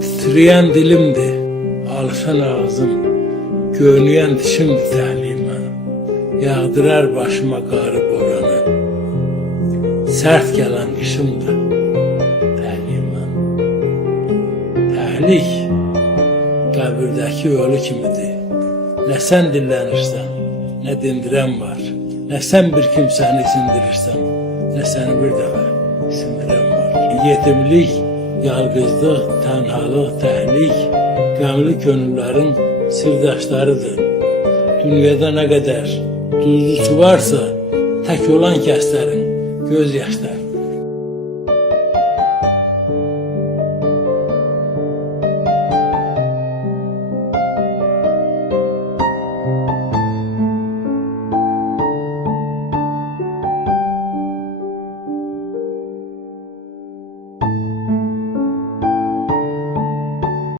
Titreyen dilimdi, alışan ağzım, göynüyen dişimdi təlimə. Yağdırar başıma qarı boranı, sərt gələn qışımdı təlimə. Təhlik qəbirdəki ölü kimidir. Nə sən dillənirsən, nə dindirən var. Nə sən bir kimsəni sindirirsən, nə səni bir dəfə sindirən var. Yetimlik, yalqızlıq, tənhalıq, təhlik, qəmli könüllərin sirdaşlarıdır. Dünyada nə qədər duzlu su varsa, tək olan kəslərin göz yaşları.